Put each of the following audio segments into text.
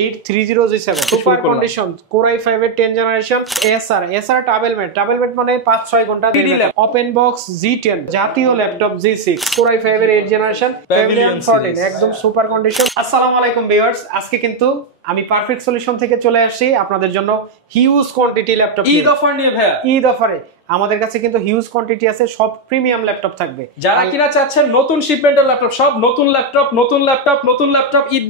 8307 super condition Core i5 এর 10 generation SR double mat মানে 5-6 ঘন্টা ওপেন বক্স G10 জাতীয় ল্যাপটপ G6 Core i5 এর 8 জেনারেশন Pavilion 14 একদম সুপার কন্ডিশন। আসসালামু আলাইকুম ভিউয়ার্স, আজকে কিন্তু আমি পারফেক্ট সলিউশন থেকে চলে আসছি আপনাদের জন্য huge quantity laptop Eid offer নিয়ে ভাইয়া। ঈদ অফারে আমাদের কাছে কিন্তু হিউজ কোয়ান্টিটি আছে, সব প্রিমিয়াম ল্যাপটপ থাকবে। যারা কিনা চাচ্ছেন নতুন শিপমেন্টের ল্যাপটপ, সব নতুন ল্যাপটপ ঈদ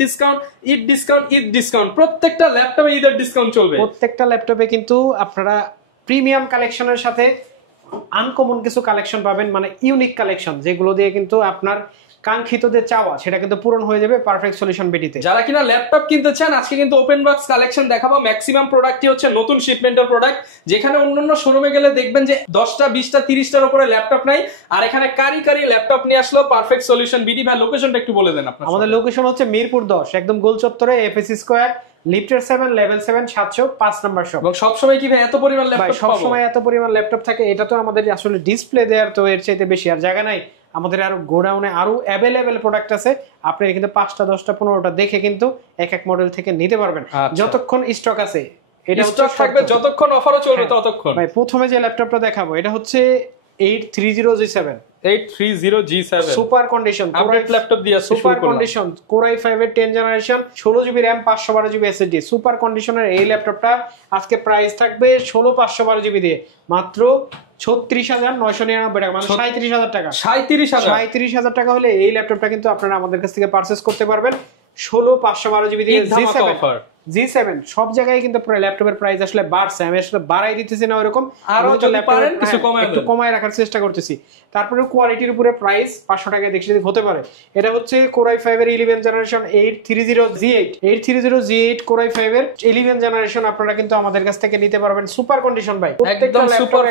ডিসকাউন্ট প্রত্যেকটা ল্যাপটপে ঈদের ডিসকাউন্ট চলবে। প্রত্যেকটা ল্যাপটপে কিন্তু আপনারা প্রিমিয়াম কালেকশনের সাথে আনকমন কিছু কালেকশন পাবেন, মানে ইউনিক কালেকশন, যেগুলো দিয়ে কিন্তু আপনার কাঙ্ক্ষিত যে চাওয়া সেটা কিন্তু পূরণ হয়ে যাবে পারফেক্ট সলিউশন বিডিতে। যারা কিনা ল্যাপটপ কিনতে চান আজকে কিন্তু ওপেন বক্স কালেকশন দেখাবো। ম্যাক্সিমাম প্রোডাক্টই হচ্ছে নতুন শিপমেন্টের প্রোডাক্ট, যেখানে অন্যান্য শোরুমে গেলে দেখবেন যে 10টা 20টা 30টার উপরে ল্যাপটপ নাই, আর এখানে কারি ল্যাপটপ নিয়ে আসলো পারফেক্ট সলিউশন বিডি। ভাই লোকেশনটা একটু বলে দেন আপনার। আমাদের লোকেশন হচ্ছে মিরপুর 10 একদম গোল চত্বরে, এফএসসি স্কয়ার, লিফটের 7 লেভেল 7 705 নাম্বার শপ। এবং সব সময় কি ভাই এত পরিমাণ ল্যাপটপ সব সময় এত পরিমাণ ল্যাপটপ থাকে? এটা তো আমাদের আসলে ডিসপ্লে দেওয়ার তো এর চাইতে বেশি আর জায়গা নাই। আমাদের আরো গোডাউনে আরো অ্যাভেলেবেল প্রোডাক্ট আছে, আপনি কিন্তু 5টা 10টা 15টা দেখে কিন্তু এক মডেল থেকে নিতে পারবেন যতক্ষণ স্টক আছে। এটা স্টক থাকবে যতক্ষণ অফারও চলবে ততক্ষণ। ভাই প্রথমে যে ল্যাপটপটা দেখাবো এটা হচ্ছে 8307 সুপার কন্ডিশন আপডেট ল্যাপটপ দিয়ে সুপার কন্ডিশন Core i5 এর 10 generation 16GB RAM 512GB SSD super কন্ডিশনের এই ল্যাপটপটা আজকে প্রাইস থাকবে 16512GB দিয়ে মাত্র 36,999 টাকা, মানে 37,000 টাকা। 37,000 টাকা হলে এই ল্যাপটপটা কিন্তু আপনারা আমাদের কাছ থেকে পারচেজ করতে পারবেন 16512GB দিয়ে। G7 সব জায়গায় কিন্তু ল্যাপটপের প্রাইস আসলে বাড়ছে, আমি আসলে বাড়াই দিতেছি না ওরকম, আরো যদি পারেন কিছু একটু কমায় রাখার চেষ্টা করতেছি। তারপরে কোয়ালিটির উপরে প্রাইস 500 টাকা দেখছি হতে পারে। এটা হচ্ছে Core i5 এর 11 জেনারেশন 830G8 Core i5 এর 11 জেনারেশন আপনারা কিন্তু আমাদের কাছ থেকে নিতে পারবেন সুপার কন্ডিশন ভাই, একদম সুপার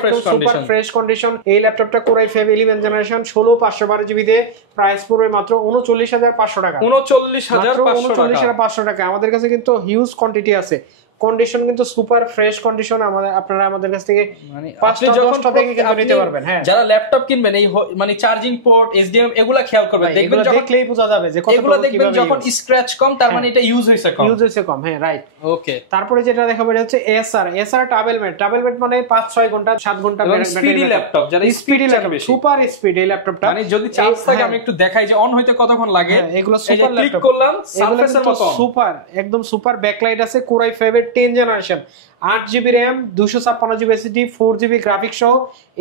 ফ্রেশ কন্ডিশন। এই ল্যাপটপটা Core i5 11 জেনারেশন 16512GB দিয়ে প্রাইস পড়বে মাত্র 39,500 টাকা। 39,500 টাকা। আমাদের কাছে কিন্তু হিউজ কোয়ান্টিটি আছে, কন্ডিশন কিন্তু সুপার ফ্রেশ কন্ডিশন। আপনারা আমাদের কাছ থেকে মানে 5টা থেকে কিন্তু নিতে পারবেন। হ্যাঁ, যারা ল্যাপটপ কিনবেন এই মানে চার্জিং পোর্ট HDMI এগুলা খেয়াল করবেন, দেখবেন যখন দেখলেই বোঝা যাবে যে এগুলা দেখবেন যখন স্ক্র্যাচ কম তার মানে এটা ইউজ হইছে কম। হ্যাঁ রাইট, ওকে। তারপরে যেটা দেখাবো এটা হচ্ছে এসআর ডাবল ম্যাট মানে 5-6 ঘন্টা 7 ঘন্টা স্পিডি ল্যাপটপ, যারা স্পিডি ল্যাপটপ সুপার স্পিড এই ল্যাপটপটা, মানে যদি চার্জ থাকে আমি একটু দেখাই যে অন হইতে কতক্ষণ লাগে। এগুলো সুপার ক্লিক করলাম সারফেসের মতো সুপার একদম সুপার ব্যাকলাইট আছে। Core i5 এর 10 generation 8GB RAM 256GB SSD 4GB graphics সহ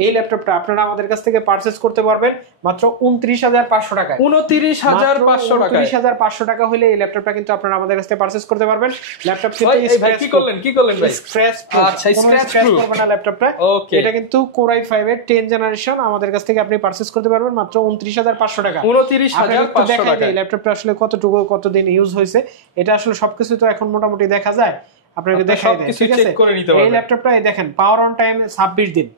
এই ল্যাপটপটা আপনারা আমাদের কাছ থেকে পারচেজ করতে পারবেন মাত্র 29,500 টাকায়। 29,500 টাকা হলে এই ল্যাপটপটা কিন্তু আপনারা আমাদের কাছ থেকে পারচেজ করতে পারবেন। ল্যাপটপ কিন্তু কি করলেন ভাই? স্ক্র্যাচ করবে না ল্যাপটপটা। এটা কিন্তু Core i5 এর 10 জেনারেশন আমাদের কাছ থেকে আপনি পারচেজ করতে পারবেন মাত্র 29,500 টাকা। 29,500 টাকা। এই ল্যাপটপটা আসলে কতদিন ইউজ হয়েছে এটা আসলে সবকিছু তো এখন মোটামুটি দেখা যায়, আপনাকে দেখাই দেয়। ঠিক আছে, এই ল্যাপটপটা দেখেন পাওয়ার অন টাইম 26 দিন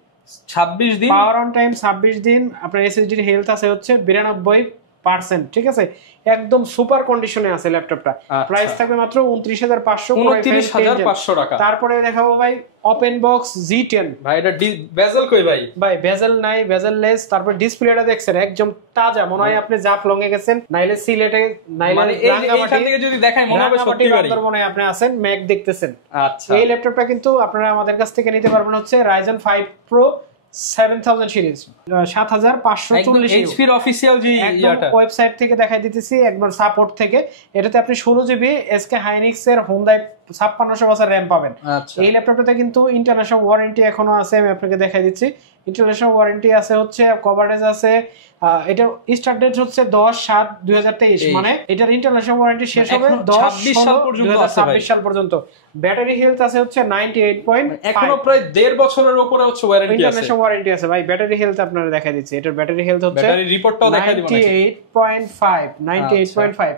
পাওয়ার অন টাইম 26 দিন। আপনার এসএসডি এর হেলথ আছে হচ্ছে 92%। ঠিক আছে, একদম সুপার কন্ডিশনে আছে ল্যাপটপটা। প্রাইস থাকবে মাত্র 29,500 টাকা। তারপরে দেখাবো ভাই ওপেন বক্স G10 ভাই, এটা বেজেল কই ভাই? বেজেল নাই, বেজেল-লেস। তারপর ডিসপ্লেটা দেখছেন একদম তাজা, মনে হয় আপনি জাফলং এ গেছেন, নাইলে সিলেটে, নাইলে এইখান থেকে যদি দেখাই মনে হবে সত্যি বাড়ি, মনে হয় আপনি আছেন ম্যাক দেখতেছেন। আচ্ছা, এই ল্যাপটপটা কিন্তু আপনারা আমাদের কাছ থেকে নিতে পারবেন হচ্ছে Ryzen 5 Pro 7000 সিরিজ 7540 HP এর অফিশিয়াল যে ওয়েবসাইট থেকে দেখাই দিতেছি একবার সাপোর্ট থেকে। এটাতে আপনি 16GB SK Hynix এর Hyundai 5600 বছর RAM পাবেন। এই ল্যাপটপটাতে কিন্তু ইন্টারন্যাশনাল ওয়ারেন্টি এখনো আছে, আমি আপনাকে দেখাই দিচ্ছি। ইন্টারন্যাশনাল ওয়ারেন্টি আছে হচ্ছে, কভারেজ আছে। এটা স্টার্ট ডেট হচ্ছে 10/7/2023, মানে এটার ইন্টারন্যাশনাল ওয়ারেন্টি শেষ হবে 10/26 সাল পর্যন্ত। ব্যাটারি হেলথ আছে হচ্ছে 98. এখনো প্রায় 1.5 বছরের উপরে হচ্ছে ওয়ারেন্টি আছে, ইন্টারন্যাশনাল ওয়ারেন্টি আছে ভাই। ব্যাটারি হেলথ আপনারা দেখাই দিচ্ছি, এটার ব্যাটারি হেলথ হচ্ছে ব্যাটারি রিপোর্টটাও দেখাই দিব 98.5।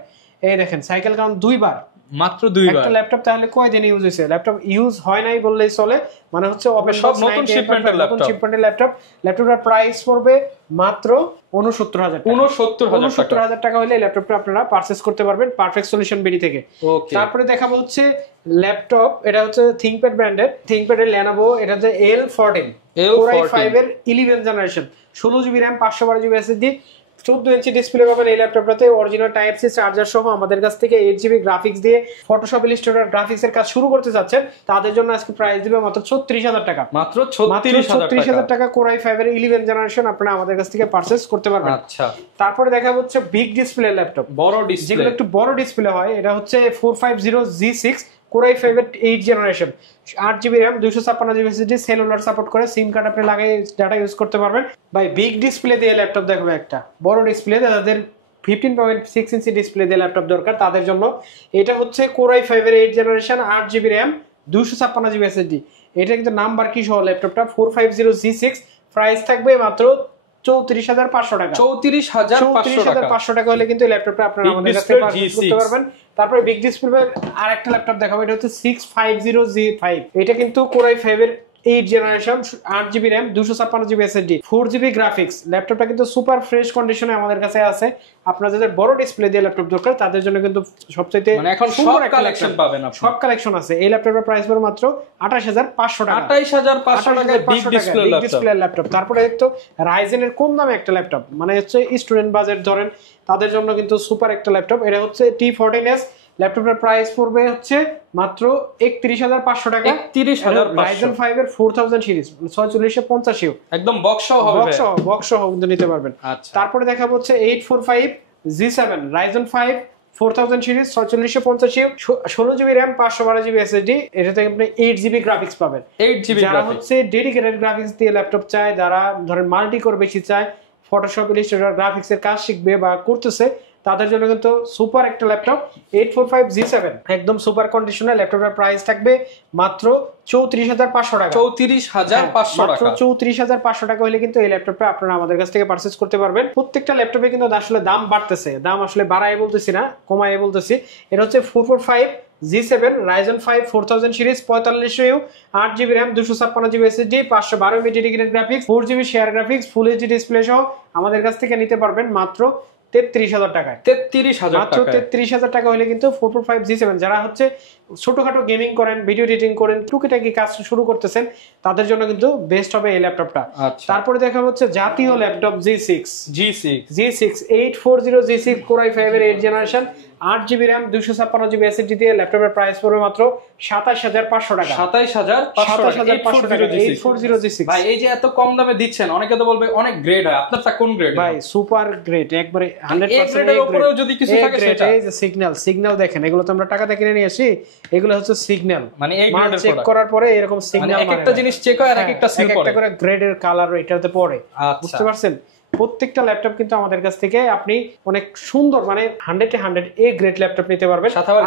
এই দেখেন সাইকেল কাউন্ট 2 বার, মাত্র 2 বার। একটা ল্যাপটপ তাহলে কয়দিন ইউজ হয়েছে? ল্যাপটপ ইউজ হয় নাই বললেই চলে, মানে হচ্ছে সব নতুন শিপমেন্টের ল্যাপটপ। ল্যাপটপটার প্রাইস পড়বে মাত্র 69,000 টাকা হলে ল্যাপটপটা আপনারা পারচেজ করতে পারবেন পারফেক্ট সলিউশন বিডি থেকে। তারপরে দেখাবো হচ্ছে ল্যাপটপ, এটা হচ্ছে থিংকপ্যাড ব্র্যান্ডের, থিংকপ্যাডের Lenovo, এটা হচ্ছে L14 Core i5 এর 11 generation 16GB RAM 512GB SSD 14 inch display পাবেন এই ল্যাপটপটাতে, অরিজিনাল টাইপ সি চার্জার সহ। আমাদের কাছ থেকে 8GB গ্রাফিক্স দিয়ে ফটোশপ ইলাস্ট্রেটর গ্রাফিক্স এর কাজ শুরু করতে যাচ্ছেন, তাদের জন্য আজকে প্রাইস দিবে মাত্র 36000 টাকা। মাত্র 36000 টাকা Core i5 এর 11 জেনারেশন আপনারা আমাদের কাছ থেকে পারচেজ করতে পারবেন। আচ্ছা, তারপরে দেখা হচ্ছে বিগ ডিসপ্লে ল্যাপটপ, বড় ডিসপ্লে, যেগুলো একটু বড় ডিসপ্লে হয়। এটা হচ্ছে 450G6 Core i5 এর 8 generation, 8GB RAM, 256GB SSD, cellular support করে, সিম কার্ড আপনি লাগিয়ে ডাটা ইউজ করতে পারবেন। ভাই বিগ ডিসপ্লে দিয়ে ল্যাপটপ দেখবে, একটা বড় ডিসপ্লে, যাদের 15.6 ইঞ্চি ডিসপ্লে দিয়ে ল্যাপটপ দরকার তাদের জন্য এটা হচ্ছে Core i5 এর 8 generation, 8GB RAM, 256GB SSD। এটা কিন্তু নাম্বার কি সহ ল্যাপটপটা 450G6, প্রাইস থাকবে মাত্র 34500 টাকা। 34500 টাকা হলে কিন্তু ল্যাপটপটা আপনারা আমাদের কাছে পারচেজ করতে পারবেন। তারপরে বিগ ডিসপ্লে আরেকটা ল্যাপটপ দেখাবো, এটা হচ্ছে 650G5। এটা কিন্তু Core i5 এর 8 generation, 8GB RAM, 256GB SSD, 4GB graphics. ল্যাপটপটা কিন্তু সুপার ফ্রেশ কন্ডিশনে আমাদের কাছে আছে। আপনারা যাদের বড় ডিসপ্লে দিয়ে ল্যাপটপ দরকার তাদের জন্য কিন্তু সবচাইতে মানে এখন সব কালেকশন পাবেন, সব কালেকশন আছে। এই ল্যাপটপের প্রাইস পড়বে মাত্র 28500 টাকা। 28500 টাকা বিগ ডিসপ্লে ল্যাপটপ। তারপরে তো Ryzen এর কম দামে একটা ল্যাপটপ, মানে হচ্ছে স্টুডেন্ট বাজেট ধরেন তাদের জন্য কিন্তু সুপার একটা ল্যাপটপ। এটা হচ্ছে T14S, ল্যাপটপের প্রাইস পড়বে হচ্ছে মাত্র 31500 টাকা। 31500, Ryzen 5 এর 4000 সিরিজ, 4650 একদম বক্স সহ হবে, বক্স সহ কিন্তু নিতে পারবেন। আচ্ছা, তারপরে দেখাবো হচ্ছে 845G7 Ryzen 5 4000 series, 4650, 16GB RAM, 512GB SSD। এটাতে আপনি 8GB গ্রাফিক্স পাবেন। 8GB যারা হচ্ছে ডেডিকেটেড গ্রাফিক্স দিয়ে ল্যাপটপ চায়, যারা ধরেন মাল্টি কোর বেশি চায়, ফটোশপ ইলাস্ট্রেটর গ্রাফিক্স এর কাজ শিখবে বা করতেছে, তাদের জন্য কিন্তু সুপার একটা ল্যাপটপ 845G7 একদম সুপার কন্ডিশনে। ল্যাপটপের প্রাইস থাকবে মাত্র 34500 টাকা। 34500 টাকা। 34500 টাকা হলে কিন্তু এই ল্যাপটপটা আপনারা আমাদের কাছ থেকে পারচেজ করতে পারবেন। প্রত্যেকটা ল্যাপটপে কিন্তু আসলে দাম বাড়তেছে, দাম আসলে বাড়ায় বলতেছি না, কমায় বলতেছি। এটা হচ্ছে 445G7 Ryzen 5 4000 series, 4500U, 8GB RAM, 256GB SSD, 512MB dedicated graphics, 4GB share graphics, full HD display সহ আমাদের কাছ থেকে নিতে পারবেন মাত্র 33000 টাকায়। 33000 মাত্র 33000 টাকা হলে কিন্তু 445G7 যারা হচ্ছে ছোটখাটো গেমিং করেন, ভিডিও এডিটিং করেন, টুকিটাকি কাজ শুরু করতেছেন, তাদের জন্য কিন্তু বেস্ট হবে এই ল্যাপটপটা। তারপরে দেখা হচ্ছে জাতীয় laptop G6 840G6 Core i5 এর 8 generation, 8GB RAM, 256GB SSD দিয়ে ল্যাপটপের প্রাইস পড়বে মাত্র 27500 টাকা। 27500 টাকা 840G6। ভাই এই যে এত কম দামে দিচ্ছেন, অনেকে তো বলবে অনেক গ্রেড হয়, আপনারটা কোন গ্রেড? ভাই সুপার গ্রেড, একবারে 100% এর উপরেও যদি কিছু থাকে সেটা এই যে সিগন্যাল দেখেন, এগুলো তো আমরা টাকা দিয়ে কিনে নিয়ে আসি, এগুলো হচ্ছে সিগন্যাল, মানে এই গ্রেডের চেক করার পরে এরকম সিগন্যাল, মানে একটা জিনিস চেক হয় আর একটা সিল পড়ে, একটা করে গ্রেডের কালার এটাতে পড়ে। আচ্ছা, বুঝতে পারছেন? প্রত্যেকটা ল্যাপটপ কিন্তু আমাদের কাছ থেকে আপনি অনেক সুন্দর, মানে 100 এ গ্রেড ল্যাপটপ নিতে পারবেন। সাথে আবার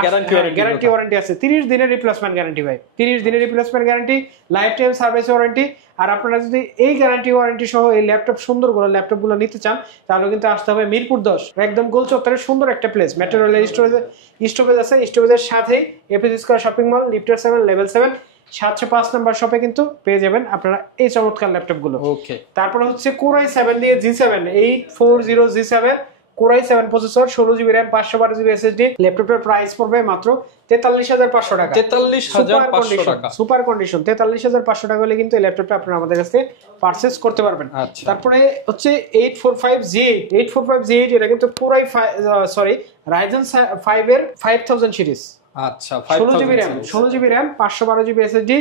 গ্যারান্টি ওয়ারেন্টি আছে, 30 দিনের রিপ্লেসমেন্ট গ্যারান্টি ভাই, 30 দিনের replacement guarantee, lifetime service warranty. আর আপনারা যদি এই গ্যারান্টি ওয়ারেন্টি সহ এই ল্যাপটপ সুন্দরগুলো ল্যাপটপগুলো নিতে চান, তাহলে কিন্তু আসতে হবে মিরপুর 10, একদম গোল চত্বরের সুন্দর একটা প্লেস। মেট্রো রেলের স্টপেজ আছে, স্টপেজের সাথেই FS square shopping mall, লিফটার 7 level 7 705 নম্বর শপে কিন্তু পেয়ে যাবেন আপনারা এই চমৎকার ল্যাপটপ গুলো। ওকে, তারপরে হচ্ছে Core i7 দিয়ে G7 840G7 Core i7 processor, 16GB RAM, 512GB SSD। ল্যাপটপের প্রাইস পড়বে মাত্র 43500 টাকা। 43500 টাকা সুপার কন্ডিশন। 43500 টাকা হলে কিন্তু এই ল্যাপটপটা আপনারা আমাদের কাছে পারচেজ করতে পারবেন। তারপরে হচ্ছে 845G8 এটা কিন্তু Ryzen 5 এর 5000 সিরিজ। আচ্ছা, 16GB RAM, 512GB SSD।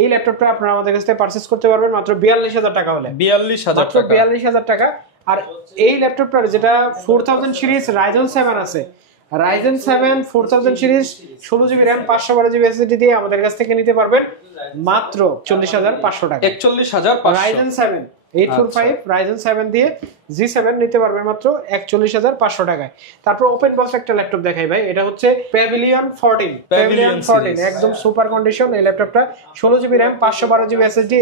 এই ল্যাপটপটা আপনারা আমাদের কাছ থেকে পারচেজ করতে পারবেন মাত্র 42000 টাকা হলে। 42000 টাকা। আর এই ল্যাপটপটার যেটা 4000 সিরিজ Ryzen 7 আছে, Ryzen 7 4000 series, 16GB RAM, 512GB SSD দিয়ে আমাদের কাছ থেকে নিতে পারবেন মাত্র 44500 টাকা। 41500 Ryzen 7 845 Ryzen 7 দিয়ে G7 নিতে পারবেন মাত্র 41500 টাকায়। তারপর ওপেন বক্স একটা ল্যাপটপ দেখাই ভাই, এটা হচ্ছে Pavilion 14 একদম সুপার কন্ডিশন। এই ল্যাপটপটা 16GB RAM, 512GB SSD।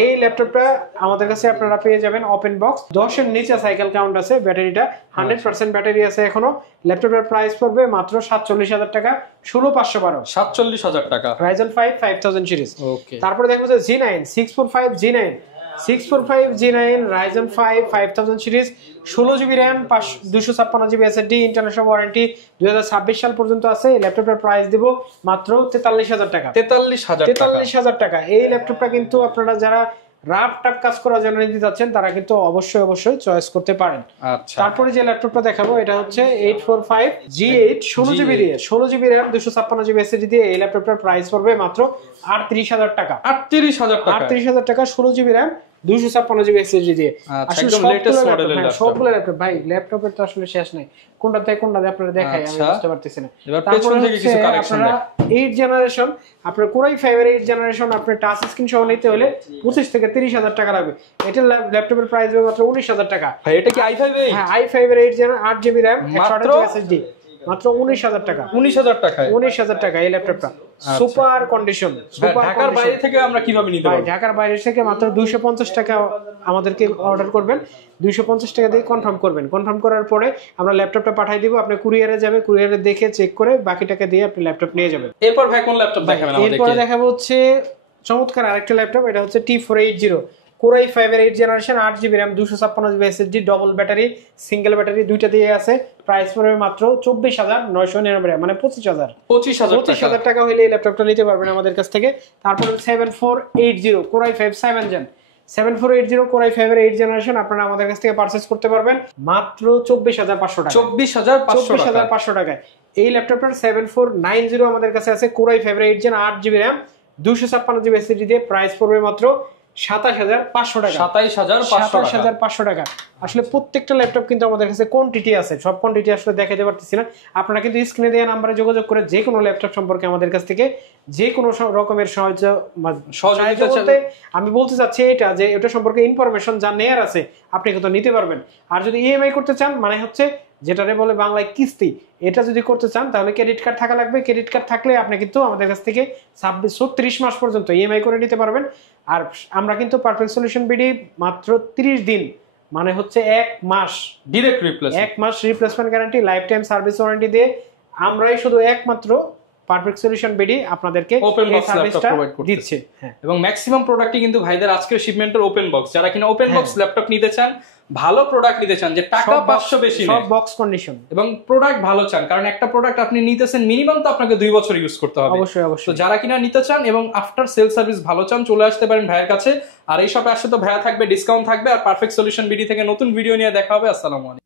এই ল্যাপটপটা আমাদের কাছে আপনারা পেয়ে যাবেন ওপেন বক্স। 10 এর নিচে সাইকেল কাউন্ট আছে, ব্যাটারিটা 100% ব্যাটারি আছে এখনো। ল্যাপটপের প্রাইস পড়বে মাত্র 47000 টাকা, 16512 47000 টাকা। Ryzen 5 5000 series. ওকে, তারপরে দেখবো যে G9 645G9 Ryzen 5 5000 series, 16GB RAM, 256GB SSD, international warranty 2026 সাল পর্যন্ত আছে। এই ল্যাপটপের প্রাইস দিব মাত্র 43000 টাকা। 43000 টাকা। এই ল্যাপটপটা কিন্তু আপনারা যারা রাফ টাফ কাজ করার জন্য নিতে যাচ্ছেন তারা কিন্তু অবশ্যই চয়েস করতে পারেন। আচ্ছা, তারপরে যে ল্যাপটপটা দেখাবো এটা হচ্ছে 845 G8 16GB দিয়ে 16GB RAM 256GB SSD দিয়ে এই ল্যাপটপটার প্রাইস পড়বে মাত্র 38000 টাকা। 38000 টাকা, 38000 টাকা 16GB RAM 256GB SSD দিয়ে। আসলে একদম লেটেস্ট মডেলের ল্যাপটপ। সবগুলো ল্যাপটপ ভাই, ল্যাপটপের তো আসলে শেষ নাই, কোনটাতে আপনারা দেখাই আমি বুঝতে পারতেছি না। এবার পেছন থেকে কিছু কালেকশন আপনারা 8 জেনারেশন আপনার Core i5 এর 8 জেনারেশন আপনার টাচ স্ক্রিন সহ নিতে হলে 25 থেকে 30000 টাকা লাগবে। এটা ল্যাপটপের প্রাইস হবে মাত্র 19000 টাকা। ভাই এটা কি i5 8? হ্যাঁ i5 এর 8 generation 8GB RAM 128GB SSD মাত্র 19000 টাকা। 19000 টাকায় 19000 টাকা এই ল্যাপটপটা, সুপার কন্ডিশন। ঢাকার বাইরে থেকে আমরা কিভাবে নিতে পারবো? ঢাকার বাইরে থেকে মাত্র 250 টাকা আমাদেরকে অর্ডার করবেন, 250 টাকা দিয়ে কনফার্ম করবেন। কনফার্ম করার পরে আমরা ল্যাপটপটা পাঠিয়ে দিব, আপনি কুরিয়ারে যাবে, কুরিয়ারে দেখে চেক করে বাকি টাকা দিয়ে আপনি ল্যাপটপ নিয়ে যাবেন। এরপর ভাই কোন ল্যাপটপ দেখাবেন আমাদেরকে? এরপর দেখাবো হচ্ছে চমৎকার আরেকটা ল্যাপটপ, এটা হচ্ছে T480 Core i5 এর 8 generation 8GB RAM 256GB SSD double battery single battery দুইটা দিয়ে আছে। প্রাইস পড়বে মাত্র 24999 মানে 25000 টাকা হইলে এই ল্যাপটপটা নিতে পারবেন আমাদের কাছ থেকে। তারপর 7480 Core i5 7th Gen 7480 Core i5 এর 8 জেনারেশন আপনারা আমাদের কাছ থেকে পারচেজ করতে পারবেন মাত্র 24500 টাকা। 24500 টাকায় এই ল্যাপটপটার 7490 আমাদের কাছে আছে Core i5 এর 8 Gen 8GB RAM 256GB SSD দিয়ে প্রাইস পড়বে মাত্র 27500 টাকা। 27500 টাকা। আসলে প্রত্যেকটা ল্যাপটপ কিন্তু আমাদের কাছে কোয়ান্টিটি আছে, সব কোয়ান্টিটি আসলে দেখাতে পারতেছি না। আপনারা কিন্তু স্ক্রিনে দেওয়া নাম্বারে যোগাযোগ করে যে কোনো ল্যাপটপ সম্পর্কে আমাদের কাছ থেকে যে কোনো রকমের সহযোগিতা বলতে আমি বলতে চাচ্ছি এটা যে এটা সম্পর্কে ইনফরমেশন যা নেয়ার আছে আপনি কিন্তু নিতে পারবেন। আর যদি ইএমআই করতে চান মানে হচ্ছে যেটারে বলে বাংলায় কিস্তি, এটা যদি করতে চান তাহলে ক্রেডিট কার্ড থাকা লাগবে। ক্রেডিট কার্ড থাকলে আপনি কিন্তু আমাদের কাছ থেকে 36 মাস পর্যন্ত ইএমআই করে নিতে পারবেন। আর আমরা কিন্তু পারফেক্ট সলিউশন বিডি মাত্র 30 দিন মানে হচ্ছে 1 মাস ডাইরেক্ট রিপ্লেসমেন্ট, 1 মাস replacement guarantee, lifetime service warranty দিয়ে আমরাই শুধু একমাত্র পারফেক্ট সলিউশন বিডি আপনাদেরকে ওপেন বক্স ল্যাপটপ প্রোভাইড দিচ্ছে। এবং ম্যাক্সিমাম প্রোডাক্টই কিন্তু ভাইদের আজকের শিপমেন্টের ওপেন বক্স। যারা কিনা ওপেন বক্স ল্যাপটপ নিতে চান, ভালো প্রোডাক্ট নিতে চান, যে টাকা 500 বেশি সব বক্স কন্ডিশন এবং প্রোডাক্ট ভালো চান, কারণ একটা প্রোডাক্ট আপনি নিতেছেন মিনিমাম তো আপনাকে 2 বছর ইউজ করতে হবে। অবশ্যই তো যারা কিনা নিতে চান এবং আফটার সেল সার্ভিস ভালো চান, চলে আসতে পারেন ভাইয়ের কাছে। আর এই শপে আসলে তো ভাইয়া থাকবে, ডিসকাউন্ট থাকবে। আর পারফেক্ট সলিউশন বিডি থেকে নতুন ভিডিও নিয়ে দেখা হবে। আসসালামু আলাইকুম।